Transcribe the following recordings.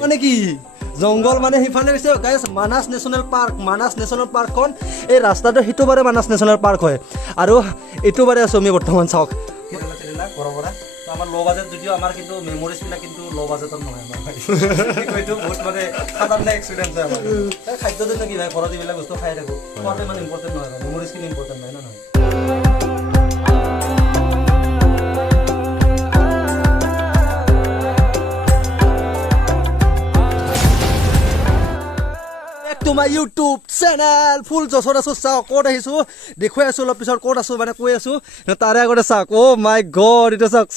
মানে কি জংগল মানে সিফালে হৈছে গাইছ Manas national park Manas national পাৰ্কখন এই ৰাস্তাটো সিটো বাৰে মানাস নেশ্যনেল পাৰ্ক হয় আৰু এইটো বাৰে আছো আমি বৰ্তমান চাওক আমাৰ ল' বাজেট যদিও আমাৰ কিন্তু মেমৰিজবিলাক কিন্তু ল' বাজেটত নহয় এইটো বহুত মানে সাধাৰণ এক্সপিৰিয়েঞ্চ হয় আমাৰ খাদ্যটো কি ভাই ঘৰত এইবিলাক বস্তু খাই থাকোঁ খোৱাটো ইমান ইম্পৰ্টেণ্ট নহয় মেমৰিজখিনি ইম্পৰ্টেণ্ট নহয় নহয় my YouTube channel full জছৰ আছো চাও কোড আহিছো দেখুৱাই আছো অলপ পিছত কোড আছো মানে কৈ আছো তাৰে আগতে চাওক ও মাই গড এটা চাওক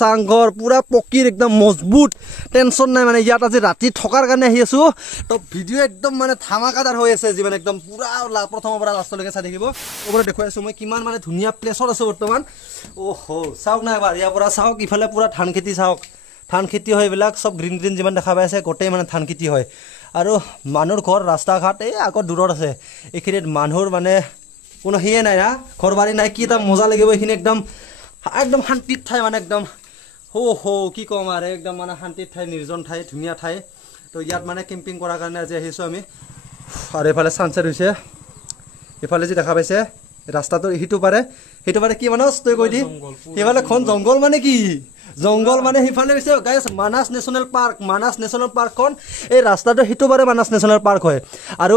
চাংঘৰ পুৰা পকিৰ একদম মজবুত টেনচন নাই মানে ইয়াত আজি ৰাতি থকাৰ কাৰণে আহি আছো তো ভিডিও একদম মানে ধামাকাদাৰ হৈ আছে যি মানে একদম পুৰা প্ৰথমৰ পৰা লাষ্টলৈকে চাই থাকিব ওপৰত দেখুৱাই আছো মই কিমান মানে ধুনীয়া প্লেছত আছো বৰ্তমান ওহো চাওক না এবাৰ ইয়াৰ পৰা চাওক ইফালে পুৰা ধান খেতি চাওক ধান খেতি হয় এইবিলাক চব গ্ৰীণ যিমান দেখা পাই আছে গোটেই মানে ধান খেতি হয় আৰু মানুহৰ ঘৰ ৰাস্তা ঘাট এই আগত দূৰত আছে এইখিনিত মানুহৰ মানে কোনো হিয়ে নাই না ঘৰ বাৰী নাই কি এটা মজা লাগিব এইখিনি একদম শান্তিত ঠাই মানে একদম কি ক'ম আৰু একদম মানে শান্তিত ঠাই নিৰ্জন ঠাই ধুনীয়া ঠাই তো ইয়াত মানে কেম্পিং কৰাৰ কাৰণে আজি আহিছোঁ আমি আৰু এইফালে ছানছেট হৈছে এইফালে যি দেখা পাইছে ৰাস্তাটো সেইটো পাৰে কি মানে তই কৈ দি সেইফালে খন জংঘল মানে কি জংগল মানে সিফালে হৈছে গাইছ মানাস নেশ্যনেল পাৰ্কখন এই ৰাস্তাটো সিটো বাৰে মানাস নেশ্যনেল পাৰ্ক হয় আৰু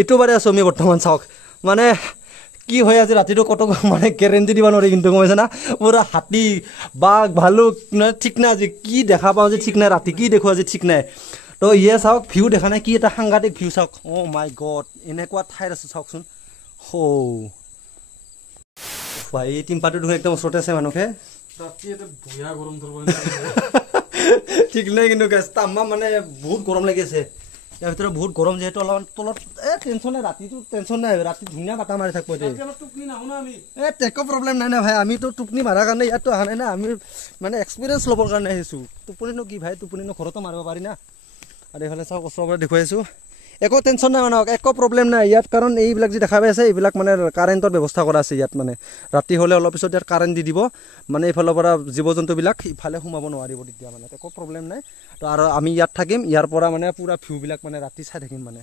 এইটো বাৰে আছোঁ আমি বৰ্তমান চাওক মানে কি হয় আজি ৰাতিটো কত মানে গেৰেণ্টি দিব নোৱাৰি কিন্তু গম পাইছে না পুৰা হাতী বাঘ ভালুক ঠিক নাই আজি কি দেখা পাওঁ যে ঠিক নাই ৰাতি কি দেখোঁ আজি ঠিক নাই তো ইয়ে চাওক ভিউ দেখা নাই কি এটা সাংঘাতিক ভিউ চাওক অ' মাই গড এনেকুৱা ঠাইত আছোঁ চাওকচোন ভাই টিম্পাটো দেখোন একদম ওচৰতে আছে মানুহে ঠিক নাই কিন্তু গেছ তাম্মা মানে বহুত গৰম লাগি আছে ইয়াৰ ভিতৰত বহুত গৰম যিহেতু অলপমান তলত টেনশ্যন নাই ৰাতিটো টেনশ্যন নাই ৰাতি ধুনীয়া বাটা মাৰি থাকিব একো প্ৰব্লেম নাই না ভাই আমিতো টোপনি মাৰাৰ কাৰণে ইয়াততো অহা নাই না আমি মানে এক্সপিৰিয়েঞ্চ ল'বৰ কাৰণে আহিছোঁ টোপনিনো কি ভাই টোপনিনো ঘৰতো মাৰিব পাৰি না আৰু এইফালে চাওক ওচৰৰ পৰা দেখুৱাই আছোঁ একো টেনশ্যন নাই মানুহক একো প্ৰব্লেম নাই ইয়াত কাৰণ এইবিলাক যি দেখা পাই আছে এইবিলাক মানে কাৰেণ্টৰ ব্যৱস্থা কৰা আছে ইয়াত মানে ৰাতি হ'লে অলপ পিছত ইয়াত কাৰেণ্ট দি দিব মানে এইফালৰ পৰা জীৱ জন্তুবিলাক ইফালে সোমাব নোৱাৰিব তেতিয়া মানে একো প্ৰব্লেম নাই তো আৰু আমি ইয়াত থাকিম ইয়াৰ পৰা মানে পুৰা ভিউবিলাক মানে ৰাতি চাই থাকিম মানে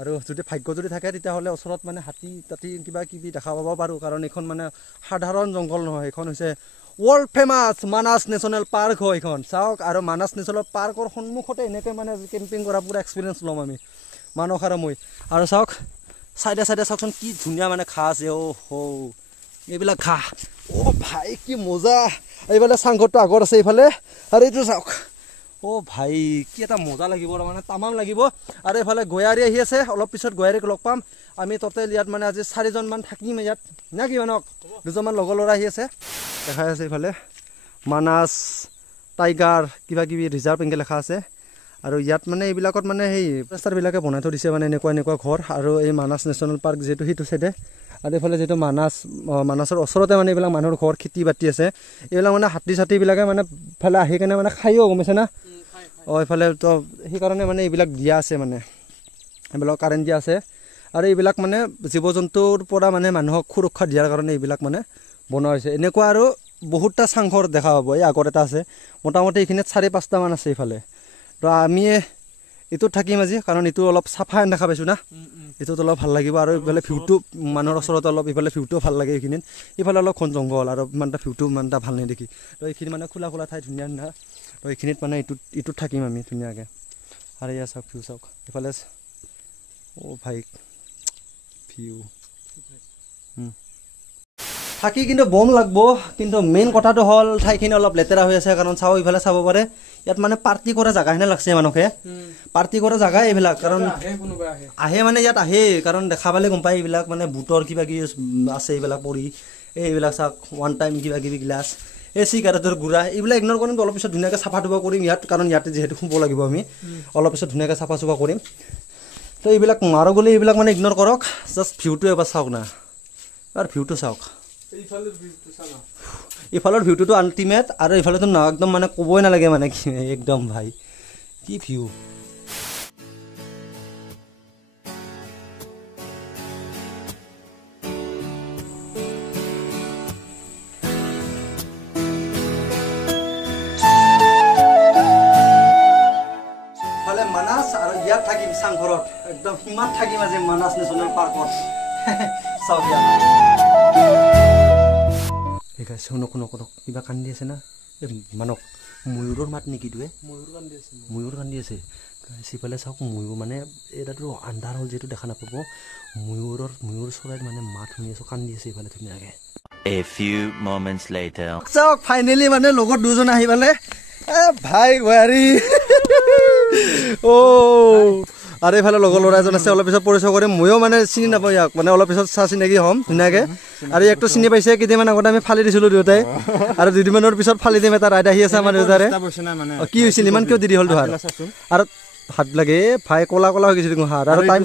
আৰু যদি ভাগ্য যদি থাকে তেতিয়াহ'লে ওচৰত মানে হাতী তাতী কিবা কিবি দেখা পাব পাৰোঁ কাৰণ এইখন মানে সাধাৰণ জংঘল নহয় এইখন হৈছে world famous Manas national park হয় এইখন চাওক আৰু মানাস নেশ্যনেল পাৰ্কৰ সন্মুখতে এনেকৈ মানে কেম্পিং কৰা পুৰা এক্সপিৰিয়েঞ্চ ল'ম আমি মানস আৰু মই আৰু চাওক চাইডে চাওকচোন কি ধুনীয়া মানে ঘাঁহ আছে এইবিলাক ঘাঁহ ভাই কি মজা এইফালে চাংঘৰটো আগত আছে এইফালে আৰু এইটো চাওক ভাই কি এটা মজা লাগিব মানে তামাম লাগিব আৰু এইফালে গয়াৰী আহি আছে অলপ পিছত গয়াৰীক লগ পাম আমি টোটেল ইয়াত মানে আজি 4জনমান থাকিম ইয়াত না কি মানক 2জনমান লগৰ ল'ৰা আহি আছে দেখাই আছে এইফালে মানাস টাইগাৰ কিবা কিবি ৰিজাৰ্ভ এনেকৈ লেখা আছে আৰু ইয়াত মানে এইবিলাকত মানে সেই ৰাস্তাবিলাকে বনাই থৈ দিছে মানে এনেকুৱা ঘৰ আৰু এই মানাস নেশ্যনেল পাৰ্ক যিহেতু সেইটো চাইডে আৰু এইফালে যিহেতু মানাসৰ ওচৰতে মানে এইবিলাক মানুহৰ ঘৰ খেতি বাতি আছে এইবিলাক মানে হাতী চাতীবিলাকে মানে ফালে আহি কেনে মানে খায়ো গমাইছে না এইফালে তো সেইকাৰণে মানে এইবিলাক দিয়া আছে মানে এইবিলাক কাৰেণ্ট দিয়া আছে আৰু এইবিলাক মানে জীৱ জন্তুৰ পৰা মানে মানুহক সুৰক্ষা দিয়াৰ কাৰণে এইবিলাক মানে বনোৱা হৈছে এনেকুৱা আৰু বহুতটা চাংঘৰ দেখা পাব এই আগত এটা আছে মোটামুটি এইখিনিত 4-5টামান আছে এইফালে তো আমি এইটোত থাকিম আজি কাৰণ এইটো অলপ চাফা দেখা পাইছোঁ না এইটোত অলপ ভাল লাগিব আৰু এইফালে ভিউটো মানুহৰ ওচৰত অলপ এইফালে ভিউটো ভাল লাগে এইখিনিত এইফালে অলপ ঘন জংঘল আৰু ইমান এটা ভিউটো ইমান এটা ভাল নেদেখি তো এইখিনি মানে খোলা ঠাই ধুনীয়া তো এইখিনিত মানে এইটোত থাকিম আমি ধুনীয়াকৈ আৰু এয়া চাওক ভিউ চাওক এইফালে ভাই ভিউ থাকি কিন্তু বম লাগব কিন্তু মেইন কথাটো হ'ল ঠাইখিনি অলপ লেতেৰা হৈ আছে কাৰণ চাওঁ ইফালে চাব পাৰে ইয়াত মানে পাৰ্টি কৰা জাগাহে লাগছে মানুহে পাৰ্টি কৰা জাগা এইবিলাক কাৰণ আহে মানে ইয়াত আহে কাৰণ দেখা পালে গম পায় এইবিলাক মানে বুটৰ কিবা কিবি আছে এইবিলাক পৰি এইবিলাক চাওক ওৱান টাইম কিবা কিবি গ্লাছ চিগাৰেটৰ গুড়া এইবিলাক ইগন'ৰ কৰিম অলপ পিছত ধুনীয়াকৈ চাফা টুফা কৰিম ইয়াত কাৰণ ইয়াতে যিহেতু শুব লাগিব আমি অলপ পিছত ধুনীয়াকৈ চাফা চুফা কৰিম তো এইবিলাক মাৰো গ'লে এইবিলাক মানে ইগন'ৰ কৰক জাষ্ট ভিউটো এবাৰ চাওক না আৰু ভিউটো চাওক ইফালৰ ভিউটোতো আল্টিমেট আৰু ইফালেতো একদম মানে ক'বই নালাগে মানে কি একদম ভাই কি ভিউ চাংঘৰত একদম সিমান থাকিম আজি মানাস নেশ্যনেল পাৰ্কত চাওক ঠিক আছে শুনক শুনক শুনক কিবা কান্দি আছে না এই মানক ময়ূৰৰ মাত নেকি তোৱে ময়ূৰ কান্দি আছে সিফালে চাওক ময়ূৰ মানে এটাতো আন্ধাৰ হ'ল যিহেতু দেখা নাপাব ময়ূৰ চৰাইৰ মানে মাত শুনি আছো কান্দি আছে ইফালে ধুনীয়াকে A few moments later. চাওক ফাইনেলি মানে লগত দুজন আহি পালে ভাই গোৱাৰী ও আৰু এইফালে লগৰ ল'ৰা এজন আছে অলপ পিছত পৰিচয় কৰিম ময়ো মানে চিনি নাপাওঁ ইয়াক মানে অলপ পিছত চা চিনাকি হ'ম ধুনীয়াকে আৰু ইয়াকতো চিনি পাইছে কেইদিনমান আগতে আমি ফালি দিছিলোঁ দেউতাই আৰু দুদিনমানৰ পিছত ফালি দিম এটা ৰাইড আহি আছে আমাৰ দেউতাৰে কি হৈছিল ইমান কিয় দেৰি হ'ল ধৰা আৰু হাত লাগে ভাই কলা কলা হৈ গৈছে হাত আৰু টাইম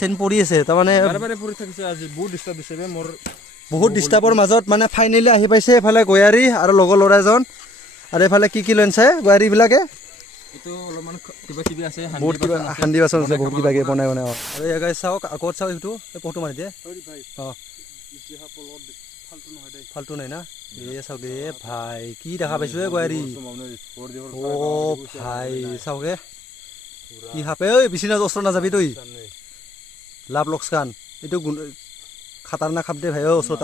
চেন পৰি আছে তাৰমানে বহুত ডিষ্টাৰ্বৰ মাজত মানে ফাইনেলি আহি পাইছে এইফালে গোৱাৰী আৰু লগৰ ল'ৰা এজন আৰু এইফালে কি লৈছে গোৱাৰীবিলাকে বহুত কিবা সান্দি বাচন আছে বহুত কিবা কিবি বনাই বনাই আৰু এগাই চাওক আগত চাওক এইটো ফটো মাৰি দিয়ে ফাল্টু নাই না এই চাওক এ ভাই কি দেখা পাইছো এ গোৱাৰী অ ভাই চাওকে কি সাপে ঐ বিচিনাত ওচৰত নাযাবি তই লাভ লোকচান এইটো খাতাৰনাক সাপ দে ভাই ওচৰত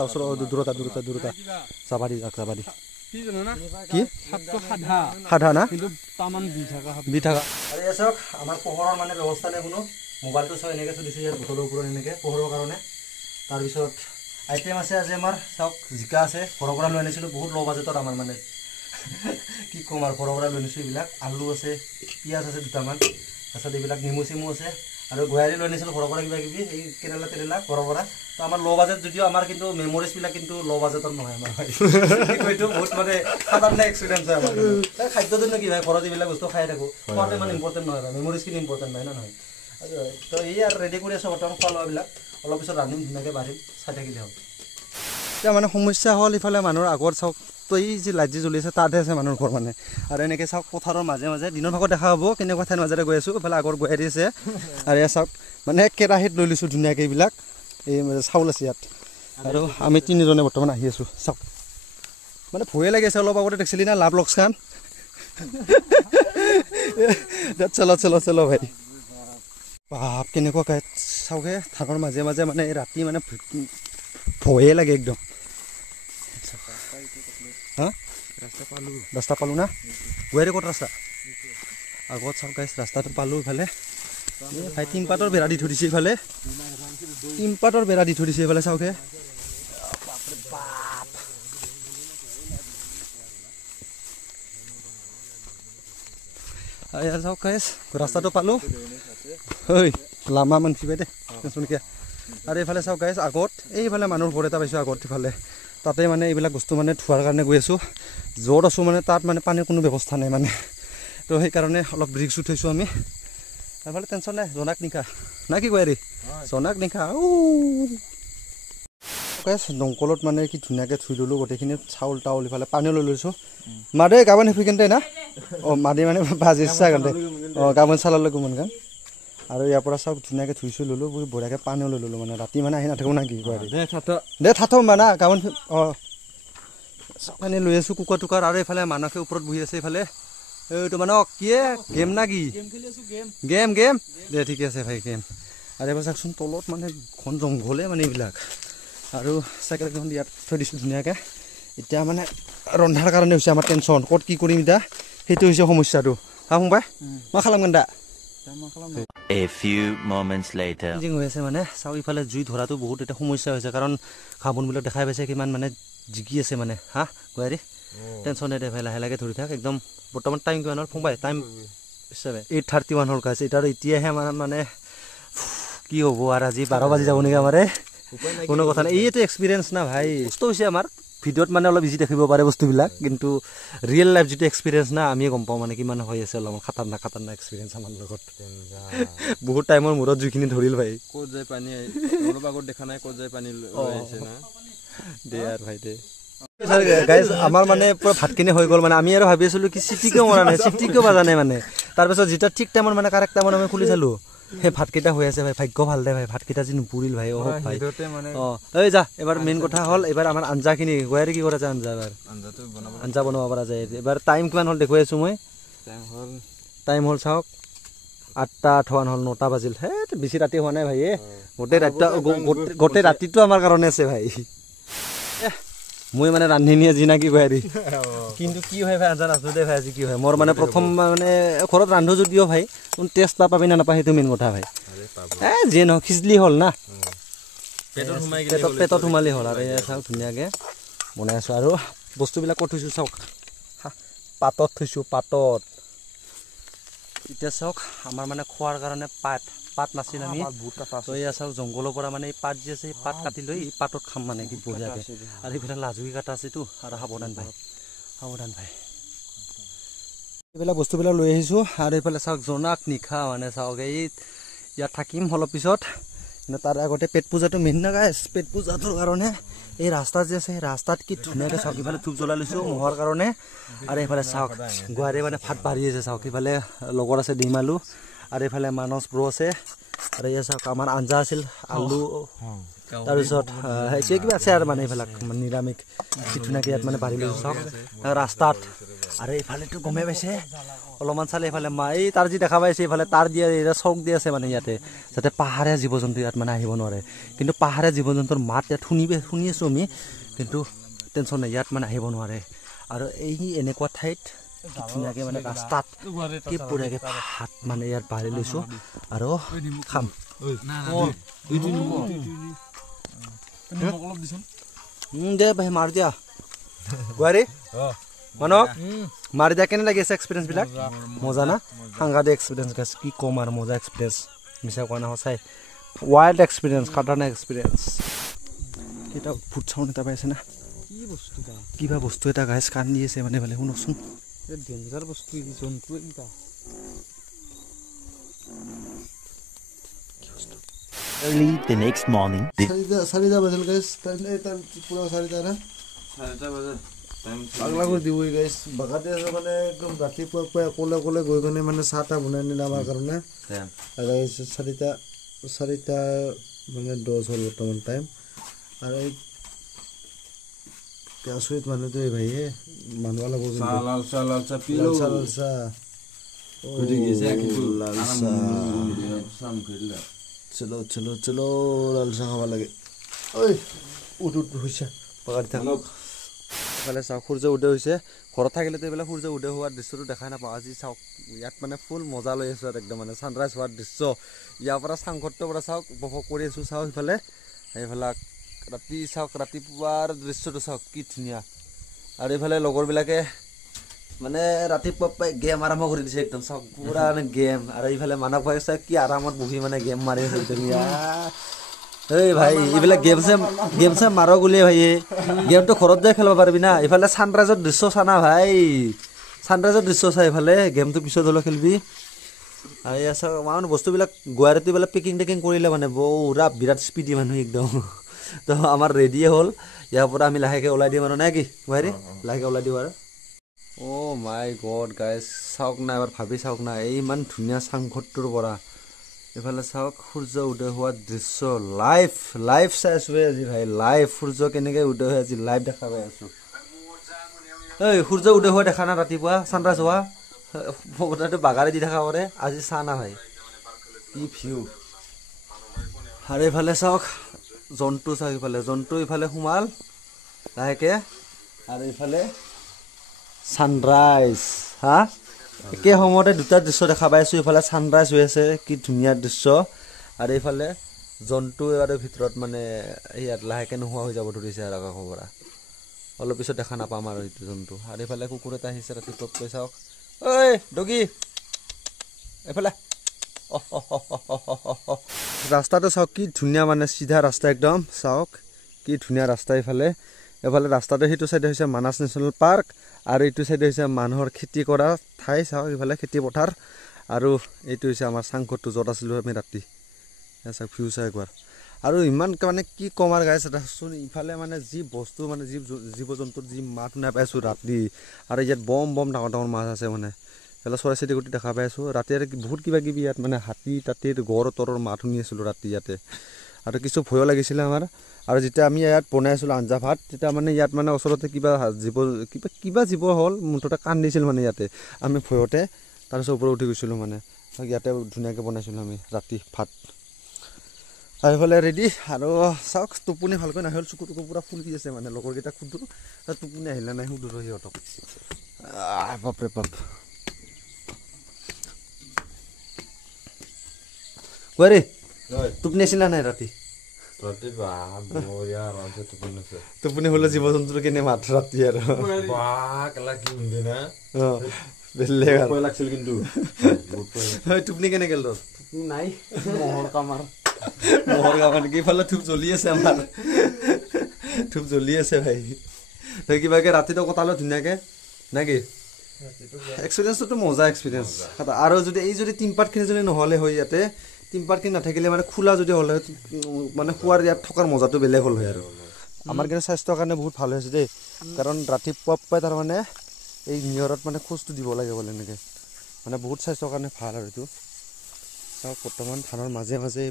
দূৰতা যাবা দি কি সাধা না বি থাকা আৰু এই চাওক আমাৰ পোহৰৰ মানে ব্যৱস্থা নাই কোনো মোবাইলটো চাওক এনেকৈ চলিছে ইয়াত বটলৰ ওপৰত এনেকৈ পোহৰৰ কাৰণে তাৰপিছত আইটেম আছে আজি আমাৰ চাওক জিকা আছে ঘৰৰ পৰা লৈ আনিছিলোঁ বহুত ল' বাজেটত আমাৰ মানে কি ক'ম আৰু ঘৰৰ পৰা লৈ আনিছোঁ এইবিলাক আলু আছে পিঁয়াজ আছে দুটামান তাৰপিছত এইবিলাক নেমু চেমু আছে আৰু গোৱাৰী লৈ আনিছিলোঁ ঘৰৰ পৰা কিবা কিবি এই কেৰেলা ঘৰৰ পৰা তো আমাৰ ল' বাজেট যদিও আমাৰ কিন্তু মেমৰিজবিলাক কিন্তু ল' বাজেটত নহয় আমাৰ এইটো বহুত মানে খাতাৰনাক এক্সপিৰিয়েঞ্চ হয় আমাৰ খাদ্যটো কি হয় ঘৰত এইবিলাক বস্তু খাই থাকোঁ খোৱাটো ইমান ইম্পৰ্টেণ্ট নহয় মেমৰিজখিনি ইম্পৰ্টেণ্ট নহয় নহয় তো এই আৰু ৰেডি কৰি আছোঁ বৰ্তমান খোৱা লোৱাবিলাক অলপ পিছত ৰান্ধিম ধুনীয়াকৈ বাঢ়িম চাই থাকিলে হ'ল এতিয়া মানে সমস্যা হ'ল ইফালে মানুহৰ আগত চাওক তো এই যে লাইট যি জ্বলি আছে তাতহে আছে মানুহৰ ঘৰ মানে আৰু এনেকৈ চাওক পথাৰৰ মাজে মাজে দিনৰ ভাগত দেখা হ'ব কেনেকুৱা ঠাইৰ মাজেৰে গৈ আছোঁ এইফালে আগৰ গোৱাৰী আছে আৰু এয়া চাওক মানে কেৰাহীত লৈ লৈছোঁ ধুনীয়াকৈ এইবিলাক এই চাউল আছে ইয়াত আৰু আমি তিনিজনে বৰ্তমান আহি আছোঁ চাওক মানে ভয়ে লাগি আছে অলপ আগতে দেখিছিলি না লাভ লোকচান চলো ভাই বাপ কেনেকুৱা কাই চাওকে ধানৰ মাজে মাজে মানে ৰাতি মানে ভয়ে লাগে একদম হা ৰাস্তা পালোঁ না গোৱাৰী ক'ত ৰাস্তা আগত চাওক গাইছ ৰাস্তাটো পালোঁ ইফালে ভাই টিনপাতৰ বেৰা দি থৈ দিছে ইফালে টিনপাতৰ বেৰা দি থৈ দিছে এইফালে চাওকে চাওক গাইছ ৰাস্তাটো পালোঁ ঐ লামা মানচিবাই দে টেনচনকৈ আৰু এইফালে চাওক গাইছ আগত এইফালে মানুহৰ ঘৰ এটা পাইছোঁ আগত ইফালে তাতে মানে এইবিলাক বস্তু মানে ধোৱাৰ কাৰণে গৈ আছোঁ য'ত আছোঁ মানে তাত মানে পানীৰ কোনো ব্যৱস্থা নাই মানে তো সেইকাৰণে অলপ ৰিক্স উঠাইছোঁ আমি এইফালে টেনশ্যন নাই জনাক নিশা না কি গোৱাৰী জনাক নিশা দমকলত মানে কি ধুনীয়াকৈ ধুই ল'লোঁ গোটেইখিনি চাউল তাউল ইফালে পানীও লৈ লৈছোঁ মাদে গাবন সেইফিকেনতে না অঁ মাদি মানে ভাজি ইচ্ছা কাৰণে অঁ গাবন চালালৈ গুমন গান আৰু ইয়াৰ পৰা চাওক ধুনীয়াকৈ ধুইছোঁ ল'লোঁ বঢ়িয়াকৈ পানীও লৈ ল'লোঁ মানে ৰাতি মানে আহি নাথাকোঁ না কি গোৱাৰী দে থাথো মানে গাবন অঁ চাওক পানী লৈ আছোঁ কুকাৰ টুকাৰ আৰু এইফালে মানুহে ওপৰত বহি আছে এইফালে এইটো মানে কি গেম না কি গেম দে ঠিকে আছে ভাই গেম আৰু এবাৰ চাওকচোন তলত মানে ঘন জংঘলে মানে এইবিলাক আৰু চাইকেল এখন ইয়াত থৈ দিছোঁ ধুনীয়াকৈ এতিয়া মানে ৰন্ধাৰ কাৰণে হৈছে আমাৰ টেনশ্যন ক'ত কি কৰিম এতিয়া সেইটো হৈছে সমস্যাটো হা সোমবাই মই খালাম গান্দা A few moments later. হৈ আছে মানে চাওঁ ইফালে জুই ধৰাটো বহুত এটা সমস্যা হৈছে কাৰণ ঘাঁহ বনবিলাক দেখাই পাইছে কিমান মানে জিকি আছে মানে হা গোৱাৰী টেনশ্যন নাই দে ভাই লাহে লাহে ধৰি থাক একদম বৰ্তমান টাইম কিমান হ'ল সোমবাই টাইম 8:31 হ'ল গাইছে এতিয়া আৰু এতিয়াহে মানে কি হ'ব আৰু আজি 12 বাজি যাব নেকি আমাৰে কোনো কথা নাই এইটো এক্সপিৰিয়েঞ্চ না ভাই কষ্ট হৈছে আমাৰ ভিডিঅ'ত মানে অলপ ইজি দেখিব পাৰে বস্তুবিলাক কিন্তু ৰিয়েল লাইফ যিটো এক্সপিৰিয়েঞ্চ না আমিয়ে গম পাওঁ মানে কিমান হৈ আছে অলপমান খাতাৰনাক এক্সপিৰিয়েঞ্চ আমাৰ লগত বহুত টাইমৰ মূৰত যিখিনি ধৰিল ভাই ক'ত যায় পানী অলপ আগত দেখা নাই ক'ত যায় পানী আহিছে না দে আৰু ভাই দে গাইজ আমাৰ মানে পুৰা ভাতখিনি হৈ গ'ল মানে আমি আৰু ভাবি আছিলোঁ কি চিটিকেও মৰা নাই চিটিকেও বাজা নাই মানে তাৰপিছত যেতিয়া ঠিক টাইমত মানে কাৰেক্ট টাইমত আমি খুলি চালোঁ সেই ভাতকেইটা হৈ আছে ভাই ভাগ্য ভাল দে ভাই ভাতকেইটা যি নুপুৰিল ভাই অঁ ভাই অঁ এই যা এবাৰ মেইন কথা হ'ল এবাৰ আমাৰ আঞ্জাখিনি গোৱাৰী কি কৰা যায় আঞ্জা বনাব পৰা যায় এবাৰ টাইম কিমান হ'ল দেখুৱাই আছোঁ মই টাইম হ'ল চাওক 8টা 8 হ'ল 9টা বাজিল হে বেছি ৰাতি হোৱা নাই ভাই গোটেই ৰাতিটো আমাৰ কাৰণে আছে ভাই মই মানে ৰান্ধিনিয়ে জিনাকি ভাই কিন্তু কি হয় ভাই আঞ্জা নাচো দে ভাই আজি কি হয় মোৰ মানে প্ৰথম মানে ঘৰত ৰান্ধো যদিও ভাই কোন টেষ্ট পাবি না নাপায় সেইটো মেইন কথা ভাই যে ন খিজলি হ'ল না পেটত সোমালি হ'ল আৰু এয়া চাওক ধুনীয়াকৈ বনাই আছোঁ আৰু বস্তুবিলাক ক'ত থৈছোঁ চাওক পাতত থৈছোঁ পাতত এতিয়া চাওক আমাৰ মানে খোৱাৰ কাৰণে পাত নাছিল আমি তো এয়া চাওক জংঘলৰ পৰা মানে এই পাত যি আছে এই পাত কাটি লৈ এই পাতত খাম মানে কি বঢ়িয়াকৈ আৰু এইফালে লাজুকি কাটা আছেতো আৰু সাৱধান ভাই এইবিলাক বস্তুবিলাক লৈ আহিছোঁ আৰু এইফালে চাওক জনাক নিশা মানে চাওক এই ইয়াত থাকিম অলপ পিছত কিন্তু তাৰ আগতে পেট পূজাটো মেইন না গাইছ পেট পূজাটোৰ কাৰণে এই ৰাস্তা যে আছে ৰাস্তাত কি ধুনীয়াকৈ চাওক ইফালে ধূপ জ্বলাই লৈছোঁ মহৰ কাৰণে আৰু এইফালে চাওক গুৱাহাটী মানে ভাত বাঢ়ি আছে চাওক ইফালে লগৰ আছে ডিমালু আৰু এইফালে মানস ব্ৰ আছে আৰু এয়া চাওক আমাৰ আঞ্জা আছিল আলু তাৰপিছত এতিয়া কিবা আছে আৰু মানে এইবিলাক নিৰামিষ কি ধুনীয়াকৈ ইয়াত মানে বাঢ়ি লৈছোঁ চাওক ৰাস্তাত আৰু এইফালেতো গমেই পাইছে অলপমান চালে এইফালে এই তাৰ যি দেখা পাইছে এইফালে তাৰ দিয়া চক দি আছে মানে ইয়াতে যাতে পাহাৰীয়া জীৱ জন্তু ইয়াত মানে আহিব নোৱাৰে কিন্তু পাহাৰীয়া জীৱ জন্তুৰ মাত ইয়াত শুনি আছোঁ আমি কিন্তু টেনশ্যন নাই ইয়াত মানে আহিব নোৱাৰে আৰু এই এনেকুৱা ঠাইত ধুনীয়াকৈ মানে ৰাস্তাত কি পুৰাকৈ ভাত মানে ইয়াত বাঢ়ি লৈছোঁ আৰু খাম দে ভাই মাৰ দিয়া গুৱাহাটী মানক মাৰি দিয়া কেনে লাগিছে এক্সপিৰিয়েঞ্চবিলাক মজা না সাংঘাতিক এক্সপিৰিয়েঞ্চ গাইছ কি ক'ম আৰু মজা এক্সপিৰিয়েঞ্চ মিছা কোৱা নহয় সঁচাই ৱাইল্ড এক্সপিৰিয়েঞ্চ খাটাৰনাক এক্সপিৰিয়েঞ্চ এটা ফুড চাউণ্ড এটা পাইছে না কি বস্তু কিবা বস্তু এটা গাইছ কান্দি আছে মানে ভালে শুনকচোন ডেঞ্জাৰ বস্তু জন্তু এটা Early the next morning. চাৰিটা বাজিল গাইছ পুৰা চাৰিটা না পাগলা কৰি দিবই গাইছ বাগাতে আছে মানে একদম ৰাতিপুৱা অকলে গৈ কিনে মানে চাহ তাহ বনাই নিলে আমাৰ কাৰণে চাৰিটা মানে 10 হ'ল বৰ্তমান টাইম আৰু এই আচৰিত মানুহটো এই ভাইয়ে মানুহ লাগব চলো লাল চাহ খাব লাগে ঐ উঠ হৈছে পাগাত থাকক এইফালে চাওক সূৰ্য উদয় হৈছে ঘৰত থাকিলেতো এইবিলাক সূৰ্য উদয় হোৱাৰ দৃশ্যটো দেখাই নাপাওঁ আজি চাওক ইয়াত মানে ফুল মজা লৈ আছোঁ আৰু একদম মানে ছানৰাইজ হোৱাৰ দৃশ্য ইয়াৰ পৰা চাংঘৰটোৰ পৰা চাওক উপভোগ কৰি আছোঁ চাওক এইফালে ৰাতি চাওক ৰাতিপুৱাৰ দৃশ্যটো চাওক কি ধুনীয়া আৰু এইফালে লগৰবিলাকে মানে ৰাতিপুৱা গেম আৰম্ভ কৰি দিছে একদম চাওক পুৰা মানে গেম আৰু এইফালে মানৱ ভাই চাওক কি আৰামত বহি মানে গেম মাৰি আছে ধুনীয়া এই ভাই এইবিলাক গেম চেম মাৰ গুলিয়ে ভাই গেমটো ঘৰত যাই খেলিব পাৰিবি না এইফালে ছানৰাইজৰ দৃশ্য চানা ভাই ছানৰাইজৰ দৃশ্য চাই এইফালে গেমটো পিছত হ'লেও খেলিবি আৰু এয়া চাওক মানে বস্তুবিলাক গুৱাহাটীত এইবিলাক পেকিং কৰিলে মানে পুৰা বিৰাট স্পীডি মানুহ একদম তো আমাৰ ৰেডিয়ে হ'ল ইয়াৰ পৰা আমি লাহেকৈ ওলাই দিম আৰু নে কি গুৱাহাটী লাহেকৈ ওলাই দিওঁ আৰু অ' মাই গড গাইজ চাওক না এবাৰ ভাবি চাওক না এই ইমান ধুনীয়া চাংঘৰটোৰ পৰা এইফালে চাওক সূৰ্য উদয় হোৱাৰ দৃশ্য লাইভ চাই আছোঁ আজি ভাই লাইভ সূৰ্য কেনেকৈ উদয় হৈ আজি লাইভ দেখা পাই আছোঁ এই সূৰ্য উদয় হোৱা দেখা না ৰাতিপুৱা ছানৰাইজ হোৱা তাতে বাগাৰে দি থকা কৰে আজি চা না ভাই কি ভিউ আৰু এইফালে চাওক জন্তু চাওক ইফালে সোমাল লাহেকৈ আৰু এইফালে ছানৰাইজ হা একে সময়তে দুটা দৃশ্য দেখা পাইছোঁ এইফালে ছানৰাইজ হৈ আছে কি ধুনীয়া দৃশ্য আৰু এইফালে জন্তু আৰু ভিতৰত মানে ইয়াত লাহেকৈ নোহোৱা হৈ যাব ধৰিছে আৰু আকাশৰ পৰা অলপ পিছত দেখা নাপাম আৰু এইটো জন্তু আৰু এইফালে কুকুৰ এটা আহিছে ৰাতিপুৱাকৈ চাওক ঐ ডগি এইফালে ৰাস্তাটো চাওক কি ধুনীয়া মানে চিধা ৰাস্তা একদম চাওক কি ধুনীয়া ৰাস্তা এইফালে ৰাস্তাটো সেইটো চাইডে হৈছে মানাস নেশ্যনেল পাৰ্ক আৰু এইটো চাইডে হৈছে মানুহৰ খেতি কৰা ঠাই চাওক এইফালে খেতি পথাৰ আৰু এইটো হৈছে আমাৰ চাংঘৰটো য'ত আছিলোঁ আমি ৰাতি চাওক ভিউ চাই একবাৰ আৰু ইমান মানে কি ক'ম আৰু গাইছ চাচোন ইফালে মানে যি বস্তু মানে জীৱ জন্তুৰ যি মাত শুনা পাইছোঁ ৰাতি আৰু ইয়াত বম ডাঙৰ মাছ আছে মানে এইফালে চৰাই চিৰিকটি দেখা পাই আছোঁ ৰাতি আৰু বহুত কিবা কিবি ইয়াত মানে হাতী তাতীৰ গড় তৰৰ মাত শুনি আছিলোঁ ৰাতি ইয়াতে আৰু কিছু ভয়ো লাগিছিলে আমাৰ আৰু যেতিয়া আমি ইয়াত বনাই আছিলোঁ আঞ্জা ভাত তেতিয়া মানে ইয়াত মানে ওচৰতে কিবা জীৱ হ'ল মুঠতে কান্দিছিল মানে ইয়াতে আমি ভয়তে তাৰপিছত ওপৰত উঠি গৈছিলোঁ মানে ইয়াতে ধুনীয়াকৈ বনাইছিলোঁ আমি ৰাতি ভাত আৰু এইফালে ৰেডি আৰু চাওক টোপনি ভালকৈ নাহিল চকু টকু পূৰা ফুলি আছে মানে লগৰকেইটাক সুধোঁ টোপনি আহিলে নাই সুধোঁ সিহঁতক বাপৰে বাপ কোৱাৰে টোপনি আছিলা নাই ৰাতি টোপনি হ'লে জীৱ জন্তুৰ কেনে মাত ৰাতি আৰু বেলেগ লাগছিল কিন্তু টোপনি কেনেকৈ তোৰ নাই মহৰ কামাৰ মহৰ কামাৰ নেকি ইফালে ধূপ জ্বলি আছে আমাৰ ধূপ জ্বলি আছে ভাই তই কিবাকে ৰাতিটো কটালো ধুনীয়াকে নেকি এক্সপিৰিয়েঞ্চটো মজা এক্সপিৰিয়েঞ্চ আৰু যদি এই যদি টিমপাতখিনি যদি নহ'লে হয় ইয়াতে টিমপাতখিনি নাথাকিলে মানে খোলা যদি হ'লে মানে শোৱাৰ ইয়াত থকাৰ মজাটো বেলেগ হ'ল হয় আৰু আমাৰ কিন্তু স্বাস্থ্যৰ কাৰণে বহুত ভাল হৈছে দেই কাৰণ ৰাতিপুৱা পাই তাৰমানে এই নিয়ৰত মানে খোজটো দিব লাগে বোলে এনেকৈ মানে বহুত স্বাস্থ্যৰ কাৰণে ভাল আৰু এইটো চাওক বৰ্তমান ধানৰ মাজে মাজে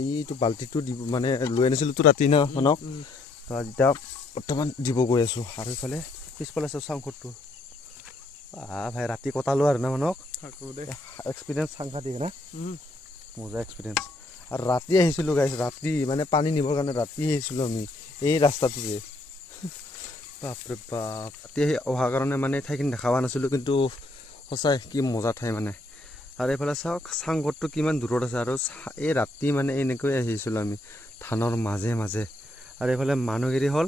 এইটো বাল্টিটো দিব মানে লৈ আনিছিলোঁতো ৰাতি না মানক তো এতিয়া বৰ্তমান দিব গৈ আছোঁ আৰু ইফালে পিছফালে আছোঁ চাংখুৰটো ভাই ৰাতি কটালোঁ আৰু না মানক এক্সপিৰিয়েঞ্চ সাংঘাতিক না মজা এক্সপিৰিয়েঞ্চ আৰু ৰাতি আহিছিলোঁ গাইছ ৰাতি মানে পানী নিবৰ কাৰণে ৰাতি আহিছিলোঁ আমি এই ৰাস্তাটোৰে বাপৰে বাপ ৰাতি অহাৰ কাৰণে মানে ঠাইখিনি দেখা পোৱা নাছিলোঁ কিন্তু সঁচাই কি মজা ঠাই মানে আৰু এইফালে চাওক চাংঘৰটো কিমান দূৰত আছে আৰু এই ৰাতি মানে এনেকৈ আহিছিলোঁ আমি ধানৰ মাজে মাজে আৰু এইফালে মানুহগিৰি হ'ল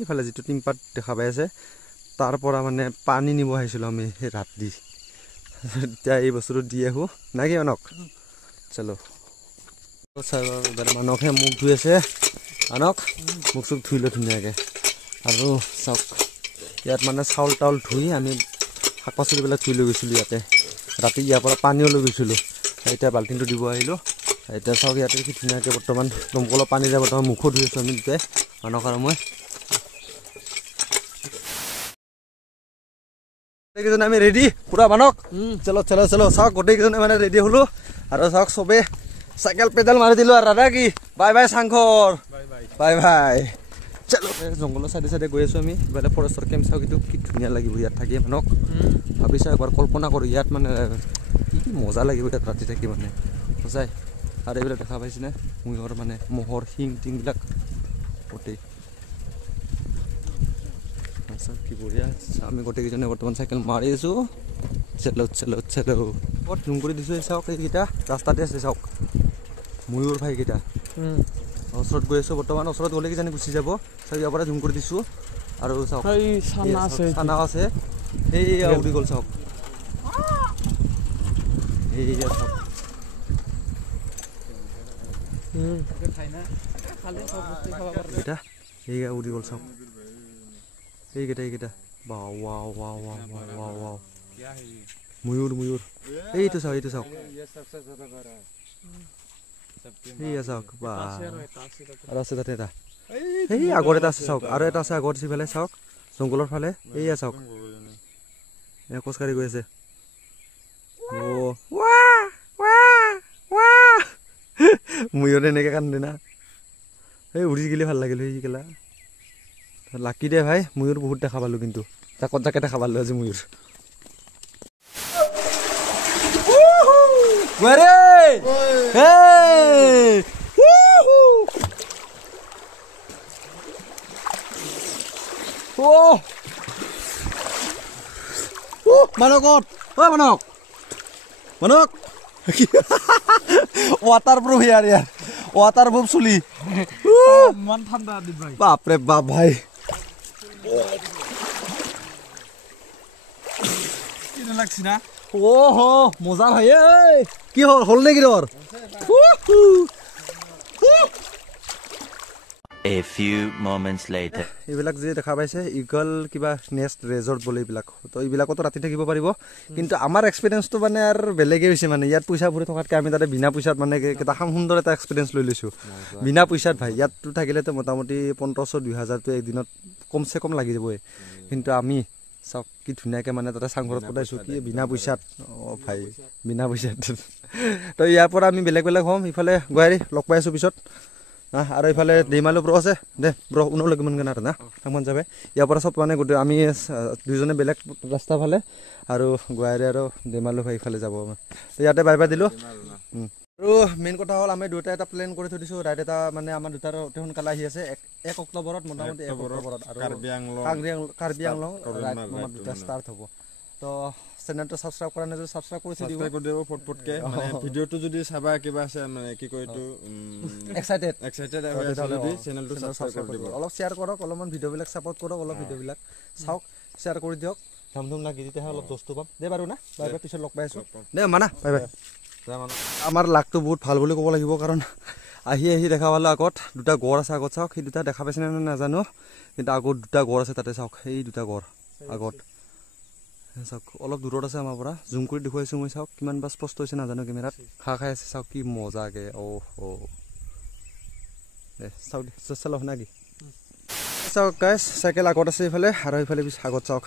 এইফালে যিটো টিমপাত দেখা পাই আছে তাৰ পৰা মানে পানী নিব আহিছিলোঁ আমি সেই ৰাতি এতিয়া এই বস্তুটো দি আহোঁ নাই কি মানক চলো মানুহকহে মুখ ধুই আছে মানক মুখ চুখ ধুই লৈ ধুনীয়াকৈ আৰু চাওক ইয়াত মানে চাউল তাউল ধুই আমি শাক পাচলিবিলাক ধুই লৈ গৈছিলোঁ ইয়াতে ৰাতি ইয়াৰ পৰা পানীও লৈ গৈছিলোঁ এতিয়া বাল্টিংটো দিব আহিলোঁ এতিয়া চাওক ইয়াতে কি ধুনীয়াকৈ বৰ্তমান দমকলৰ পানীৰে বৰ্তমান মুখো ধুই আছোঁ আমি দুটাই মানক আৰু মই গোটেইকেইজনে আমি ৰেডি পুৰা মানক চলো চলো চলো চাওক গোটেইকেইজনে মানে ৰেডি হ'লোঁ আৰু চাওক চবে চাইকেল পেডেল মাৰি দিলোঁ আৰু দাদা কি বাই বাই চাংখৰ বাই বাই চলো জংঘলৰ চাইডে চাইডে গৈ আছোঁ আমি ইফালে ফৰেষ্টৰ কেম্প চাওঁ কিন্তু কি ধুনীয়া লাগিব ইয়াত থাকি মানক ভাবিছোঁ একবাৰ কল্পনা কৰোঁ ইয়াত মানে কি মজা লাগিব ইয়াত ৰাতি থাকি মানে সঁচাই আৰু এইবিলাক দেখা পাইছেনে মহৰ মানে মহৰ শিং টিংবিলাক গোটেই কি বঢ়িয়া আমি গোটেইকেইজনে বৰ্তমান চাইকেল মাৰি আছোঁ চেলো চেলো চেলো ক'ত জুম কৰি দিছোঁ চাওক এইকেইটা ৰাস্তাতে আছে চাওক ময়ূৰ ভাইকেইটা ওচৰত গৈ আছোঁ বৰ্তমান ওচৰত গ'লে কিজানি গুচি যাব চাওক ইয়াৰ পৰা জুম কৰি দিছোঁ আৰু চাওক চানা আছে সেইয়া উৰি গ'ল চাওক এইয়া চাওক এইকেইটা এইয়া উৰি গ'ল চাওক এইকেইটা বাও ৱাও ৱাও ৱাও ৱাও ৱাও ময়ূৰ ময়ূৰ এইটো চাওক এইয়া চাওক বা আৰু আছে তাতে এটা এই আগত এটা আছে চাওক আৰু এটা আছে আগত সিফালে চাওক জংঘলৰ ফালে এইয়া চাওক খোজকাঢ়ি গৈ আছে ময়ূৰে এনেকৈ কান্দে না এই উৰি গ'লে ভাল লাগিল সেইগিলা লাকি দে ভাই ময়ূৰ বহুত দেখা পালোঁ কিন্তু জাকত জাকে দেখা পালোঁ আজি ময়ূৰ মানকত মানক মানক ৱাটাৰ প্ৰুফ ইয়াৰ ৱাটাৰ প্ৰুফ চুলি বাপৰে বাপ ভাই মজা ভাই কি হ'ল নেকি তোৰ A few moments later. এইবিলাক যে দেখা পাইছে ইগল কিবা নেক্সট ৰেজৰ্ট বোলে এইবিলাক তো এইবিলাকতো ৰাতি থাকিব পাৰিব কিন্তু আমাৰ এক্সপিৰিয়েঞ্চটো মানে আৰু বেলেগেই হৈছে মানে ইয়াত পইচা ভৰি থকাতকৈ আমি তাতে বিনা পইচাত মানে এটা সুন্দৰ এটা এক্সপিৰিয়েঞ্চ লৈ লৈছোঁ বিনা পইচাত ভাই ইয়াততো থাকিলেতো মোটামুটি 1500-2000টো একদিনত কমচে কম লাগি যাবই কিন্তু আমি চাওক কি ধুনীয়াকৈ মানে তাতে চাংঘৰত কটাইছোঁ কি বিনা পইচাত ভাই বিনা পইচাত তো ইয়াৰ পৰা আমি বেলেগ বেলেগ হ'ম ইফালে গুৱাহাটী লগ পাই আছোঁ পিছত আৰু এইফালে ডিমালু ব্ৰ আছে দে ব্ৰ উনলৈকে মন কেনে না মন যাবে ইয়াৰ পৰা চব মানে গোটেই আমি দুজনে বেলেগ ৰাস্তা ফালে আৰু গুৱাহাটী আৰু ডিমালু ভাই ইফালে যাব তো ইয়াতে বাই বাই দিলোঁ আৰু মেইন কথা হ'ল আমি দুটাই এটা প্লেন কৰি থৈ দিছোঁ ৰাইড এটা মানে আমাৰ দুটাৰ অতি সোনকালে আহি আছে 1 অক্টোবৰত মোটামুটি 1 অক্টোবৰত আৰু কাৰ্বি আংলং ৰাইড আমাৰ দুটা ষ্টাৰ্ট হ'ব তো চেনেলটো ছাবস্ক্ৰাইব কৰা নাই যদি ছাবস্ক্ৰাইব কৰি থৈ দিব ফটফটকে মানে ভিডিঅ'টো যদি চাবা কিবা আছে মানে কি কয় এইটো এক্সাইটেড হৈ আছে যদি চেনেলটো ছাবস্ক্ৰাইব কৰি দিব অলপ শ্বেয়াৰ কৰক অলপমান ভিডিঅ'বিলাক ছাপোৰ্ট কৰক অলপ ভিডিঅ'বিলাক চাওক শ্বেয়াৰ কৰি দিয়ক ধাম লাগি তেতিয়াহে অলপ বস্তু পাম দে বাৰু না বাই বাই পিছত লগ পাই আছোঁ দে মানা বাই বাই আমাৰ লাকটো বহুত ভাল বুলি ক'ব লাগিব কাৰণ আহি দেখা পালোঁ আগত দুটা গড় আছে আগত চাওক সেই দুটা দেখা পাইছেনে নাজানো কিন্তু আগত দুটা গড় আছে তাতে চাওক সেই দুটা গড় আগত চাওক অলপ দূৰত আছে আমাৰ পৰা জুম কৰি দেখুৱাইছোঁ মই চাওক কিমান বা স্পষ্ট হৈছে নাজানো কেমেৰাত খাই আছে চাওক কি মজাকে দে চাওক দে চাওক না কি চাওক গাইছ চাইকেল আগত আছে এইফালে আৰু এইফালে আগত চাওক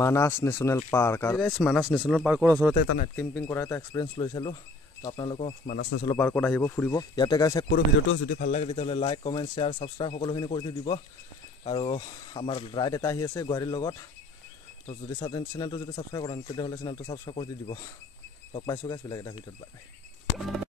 মানাস নেশ্যনেল পাৰ্ক আৰু গাইছ মানাস নেশ্যনেল পাৰ্কৰ ওচৰতে এটা নাইট কেম্পিং কৰা এটা এক্সপিৰিয়েঞ্চ লৈ চালোঁ তো আপোনালোকক মানাস নেশ্যনেল পাৰ্কত আহিব ফুৰিব ইয়াতে গাইছ চেক কৰোঁ ভিডিঅ'টো যদি ভাল লাগে তেতিয়াহ'লে লাইক কমেণ্ট শ্বেয়াৰ ছাবস্ক্ৰাইব সকলোখিনি কৰি থৈ দিব আৰু আমাৰ ৰাইড এটা আহি আছে গুৱাহাটীৰ লগত তো যদি চেনেলটো যদি ছাবস্ক্ৰাইব কৰা তেতিয়াহ'লে চেনেলটো ছাবস্ক্ৰাইব কৰি দিব লগ পাইছোঁ গাইছ বেলেগ এটা ভিডিঅ'ত বাই বাই